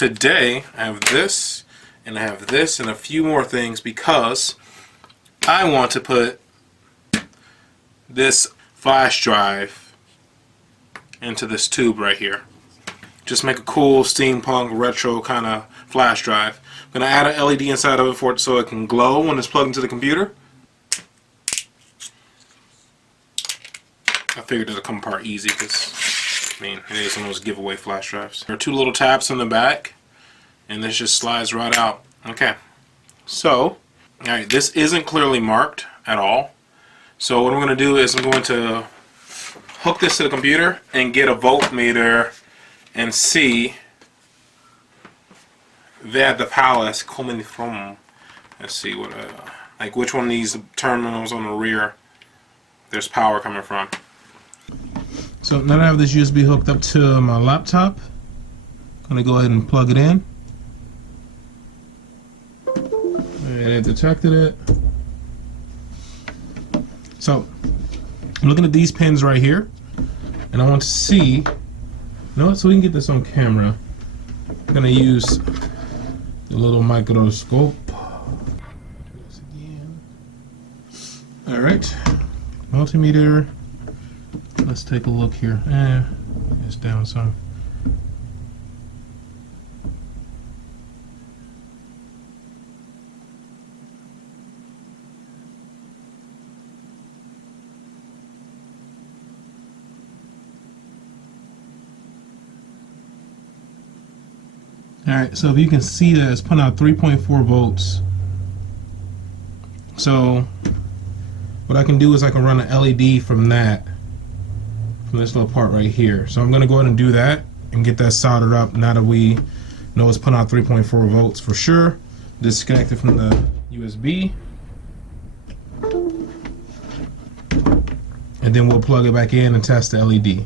today I have this, and I have this, and a few more things because I want to put this flash drive into this tube right here. Just make a cool steampunk retro kind of flash drive. I'm going to add an LED inside of it for it so it can glow when it's plugged into the computer. I figured it'll come apart easy because, I mean, it is one of those giveaway flash drives. There are two little tabs on the back, and this just slides right out. Okay, so, alright, this isn't clearly marked at all. So what I'm going to do is I'm going to hook this to the computer and get a voltmeter and see where the power is coming from. Let's see what, like which one of these terminals on the rear there's power coming from. So now that I have this USB hooked up to my laptop, I'm going to go ahead and plug it in. And it detected it. So I'm looking at these pins right here, and I want to see, you know what, so we can get this on camera, I'm going to use the little microscope. Do this again. Alright, multimeter. Let's take a look here. It's down some. Alright, so if you can see that it's putting out 3.4 volts. So what I can do is I can run an LED from that, from this little part right here. So I'm going to go ahead and do that and get that soldered up now that we know it's putting out 3.4 volts for sure. Disconnect it from the USB. And then we'll plug it back in and test the LED.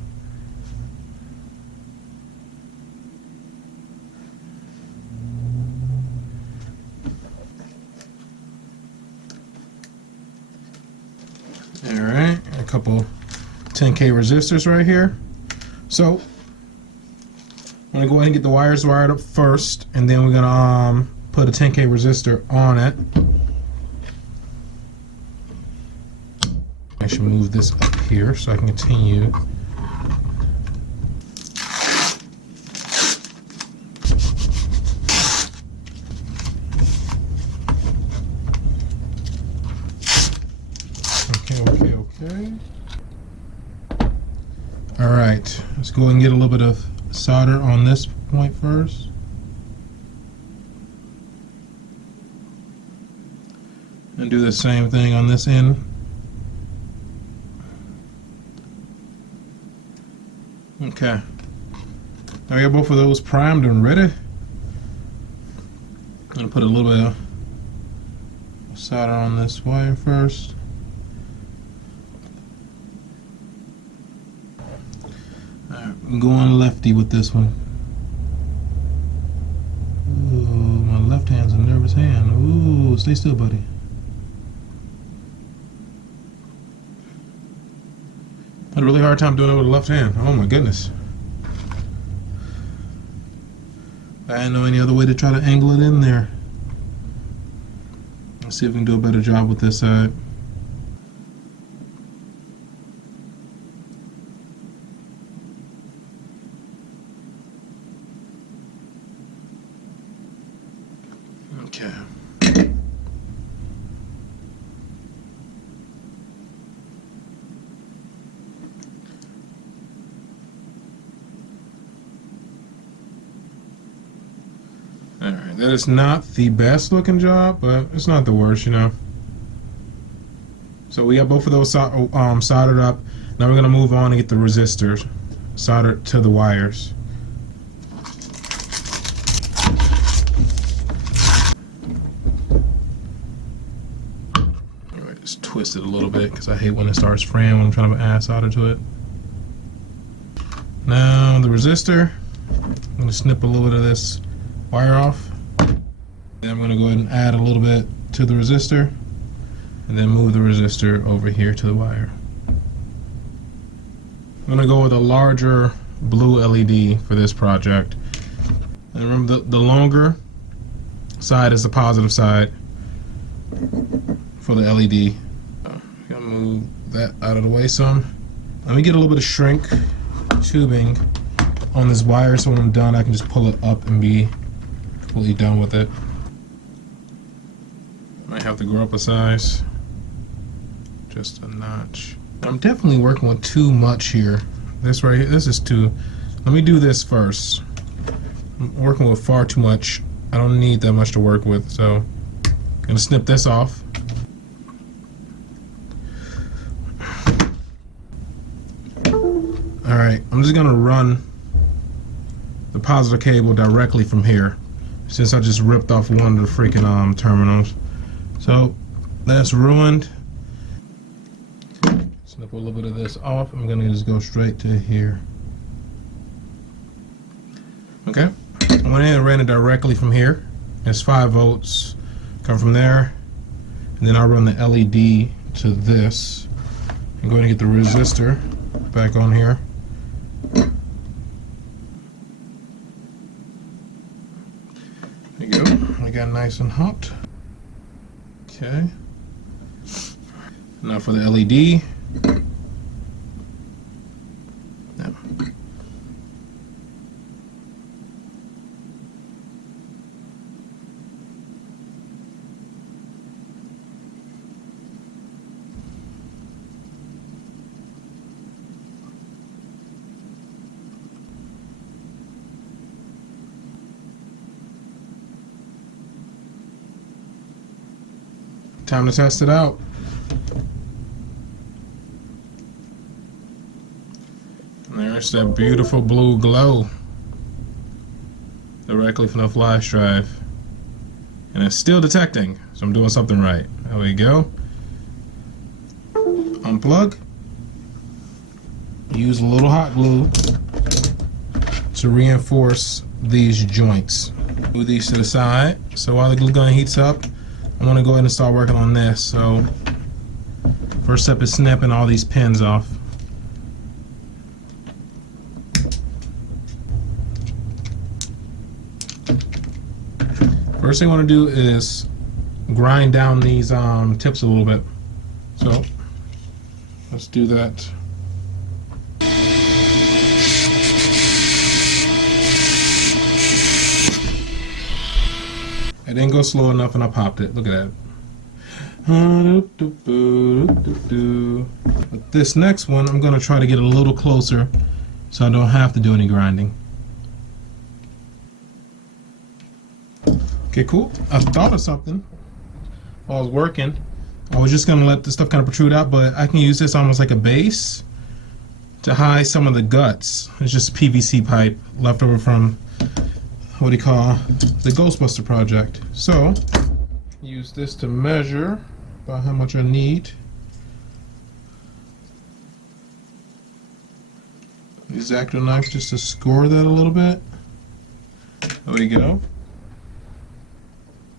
Alright, a couple 10K resistors right here. So I'm gonna go ahead and get the wires wired up first, and then we're gonna put a 10K resistor on it. I should move this up here so I can continue. Okay. Alright, let's go and get a little bit of solder on this point first. And do the same thing on this end. Okay. Now we got both of those primed and ready. I'm going to put a little bit of solder on this wire first. I'm going lefty with this one. Ooh, my left hand's a nervous hand. Ooh, stay still, buddy. I had a really hard time doing it with the left hand. Oh my goodness. I didn't know any other way to try to angle it in there. Let's see if we can do a better job with this side. Okay. Alright, that is not the best looking job, but it's not the worst, you know. So we got both of those soldered up. Now we're going to move on and get the resistors soldered to the wires. Just twist it a little bit because I hate when it starts fraying when I'm trying to add solder to it. Now the resistor, I'm going to snip a little bit of this wire off. Then I'm going to go ahead and add a little bit to the resistor and then move the resistor over here to the wire. I'm going to go with a larger blue LED for this project. And remember, the longer side is the positive side for the LED. I'm gonna move that out of the way some. Let me get a little bit of shrink tubing on this wire, so when I'm done I can just pull it up and be completely done with it. Might have to go up a size, just a notch. I'm definitely working with too much here. This right here, this is too. Let me do this first. I'm working with far too much. I don't need that much to work with, so I'm gonna snip this off. Alright, I'm just gonna run the positive cable directly from here, since I just ripped off one of the freaking terminals. So that's ruined. Snip a little bit of this off. I'm gonna just go straight to here. Okay, I went in and ran it directly from here. It's 5 volts. Come from there, and then I'll run the LED to this. I'm going to get the resistor back on here. There you go. I got nice and hot. Okay. Now for the LED. Now. Time to test it out. And there's that beautiful blue glow directly from the flash drive. And it's still detecting, so I'm doing something right. There we go. Unplug. Use a little hot glue to reinforce these joints. Move these to the side. So while the glue gun heats up, I want to go ahead and start working on this. So first step is snapping all these pins off. First thing I want to do is grind down these tips a little bit. So let's do that. It didn't go slow enough and I popped it. Look at that. But this next one, I'm going to try to get a little closer so I don't have to do any grinding. Okay, cool. I thought of something while I was working. I was just going to let the stuff kind of protrude out, but I can use this almost like a base to hide some of the guts. It's just PVC pipe left over from what do you call the Ghostbuster project. So use this to measure about how much I need. The X-Acto knife just to score that a little bit. There we go.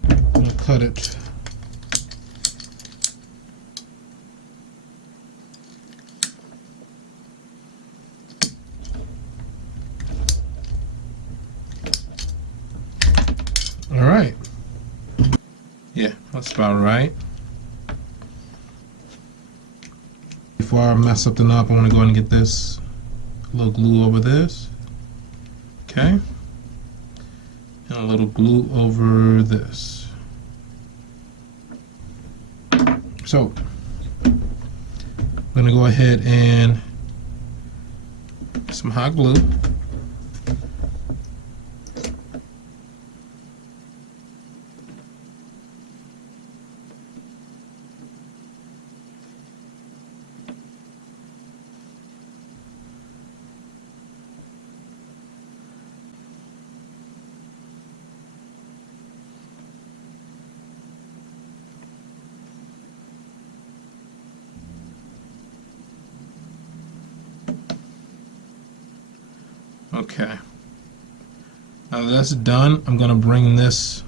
I'm gonna cut it. All right. Yeah, that's about right. Before I mess something up, I want to go ahead and get this little glue over this. Okay. And a little glue over this. So, I'm going to go ahead and some hot glue. Okay. Now that that's done, I'm going to bring this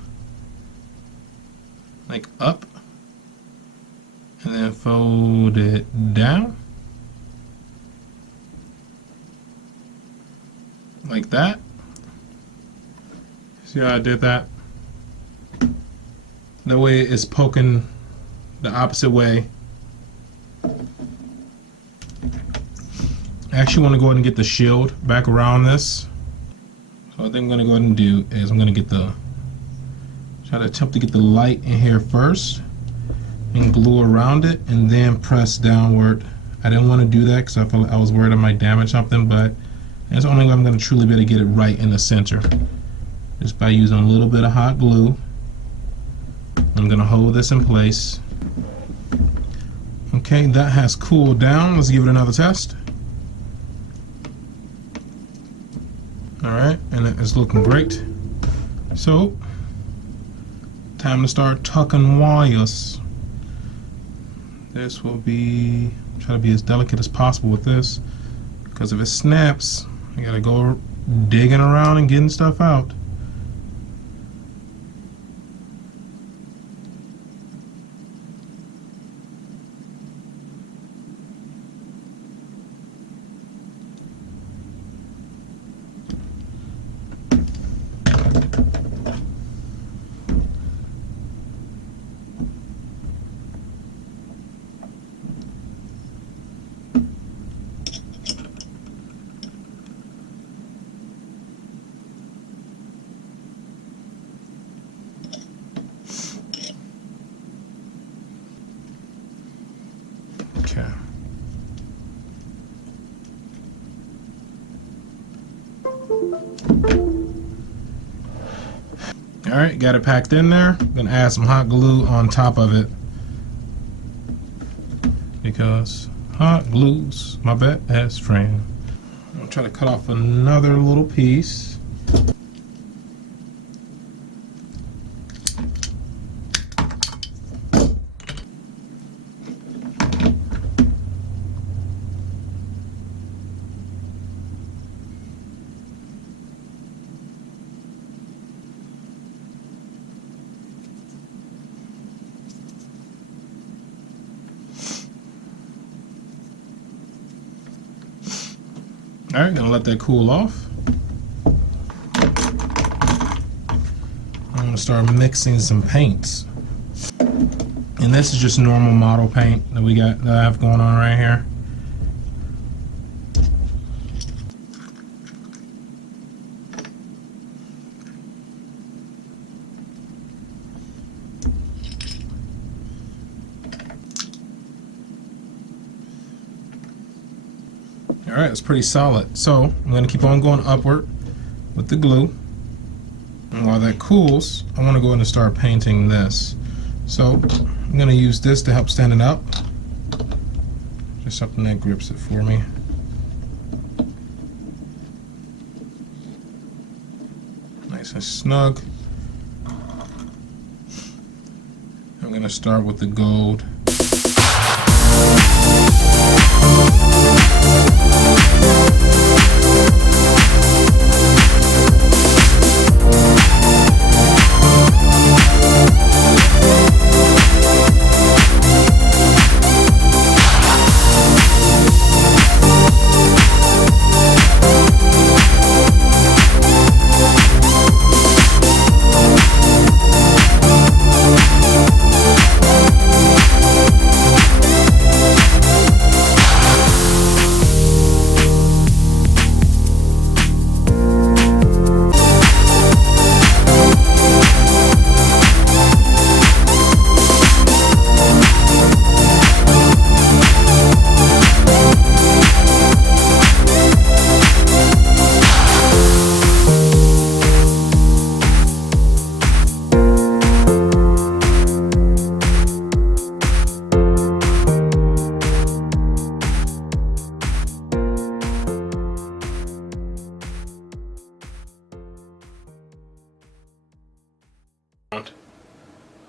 like up and then fold it down like that. See how I did that? That way it's poking the opposite way. I actually want to go ahead and get the shield back around this. So what I think I'm going to go ahead and do is I'm going to try to attempt to get the light in here first and glue around it and then press downward. I didn't want to do that because I felt like I was worried I might damage something, but that's the only way I'm going to truly be able to get it right in the center. Just by using a little bit of hot glue. I'm going to hold this in place. Okay, that has cooled down. Let's give it another test. Alright, and it's looking great. So, time to start tucking wires. This will be, try to be as delicate as possible with this, because if it snaps, I gotta go digging around and getting stuff out. Okay. Alright, got it packed in there. I'm gonna add some hot glue on top of it, because hot glue's my best friend. I'm gonna try to cut off another little piece. Alright, gonna let that cool off. I'm gonna start mixing some paints. And this is just normal model paint that I have going on right here. Alright, it's pretty solid. So I'm going to keep on going upward with the glue. And while that cools, I want to go ahead and start painting this. So I'm going to use this to help stand it up. Just something that grips it for me. Nice and snug. I'm going to start with the gold.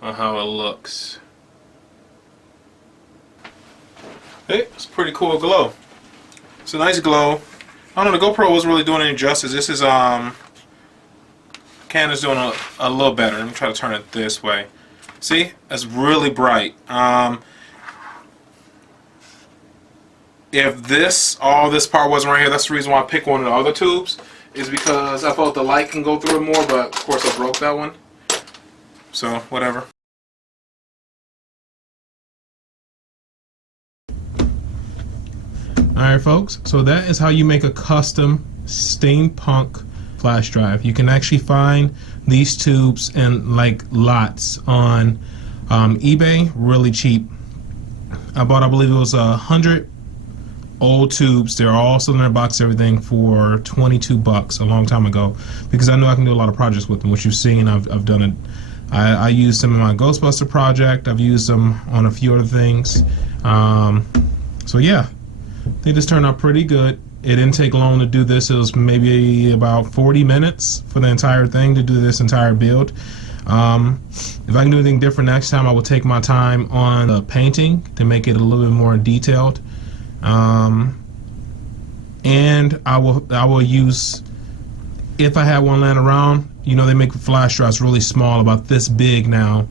On how it looks. Hey, it's a pretty cool glow. It's a nice glow. I don't know, the GoPro wasn't really doing any justice. This is Canon's doing a little better. Let me try to turn it this way. See? It's really bright. If all this part wasn't right here, that's the reason why I picked one of the other tubes. is because I thought the light can go through it more, but of course I broke that one. So, whatever. Alright folks, so that is how you make a custom SteamPunk flash drive. You can actually find these tubes in like lots on eBay, really cheap. I bought, I believe it was 100 old tubes. They're all cylinder box, everything, for 22 bucks a long time ago, because I know I can do a lot of projects with them, which you've seen. I've done it. I used them in my Ghostbuster project. I've used them on a few other things. So yeah, I think this turned out pretty good. It didn't take long to do this. It was maybe about 40 minutes for the entire thing to do this entire build. If I can do anything different next time, I will take my time on the painting to make it a little bit more detailed. And I will use, if I have one laying around, you know, they make flash drives really small, about this big now,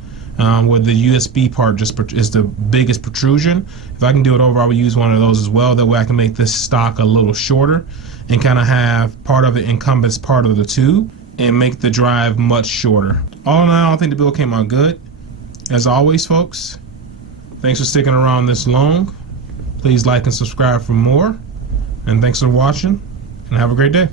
where the USB part just is the biggest protrusion. If I can do it over, I will use one of those as well. That way I can make this stock a little shorter and kind of have part of it encompass part of the tube and make the drive much shorter. All in all, I think the build came out good. As always, folks, thanks for sticking around this long. Please like and subscribe for more. And thanks for watching, and have a great day.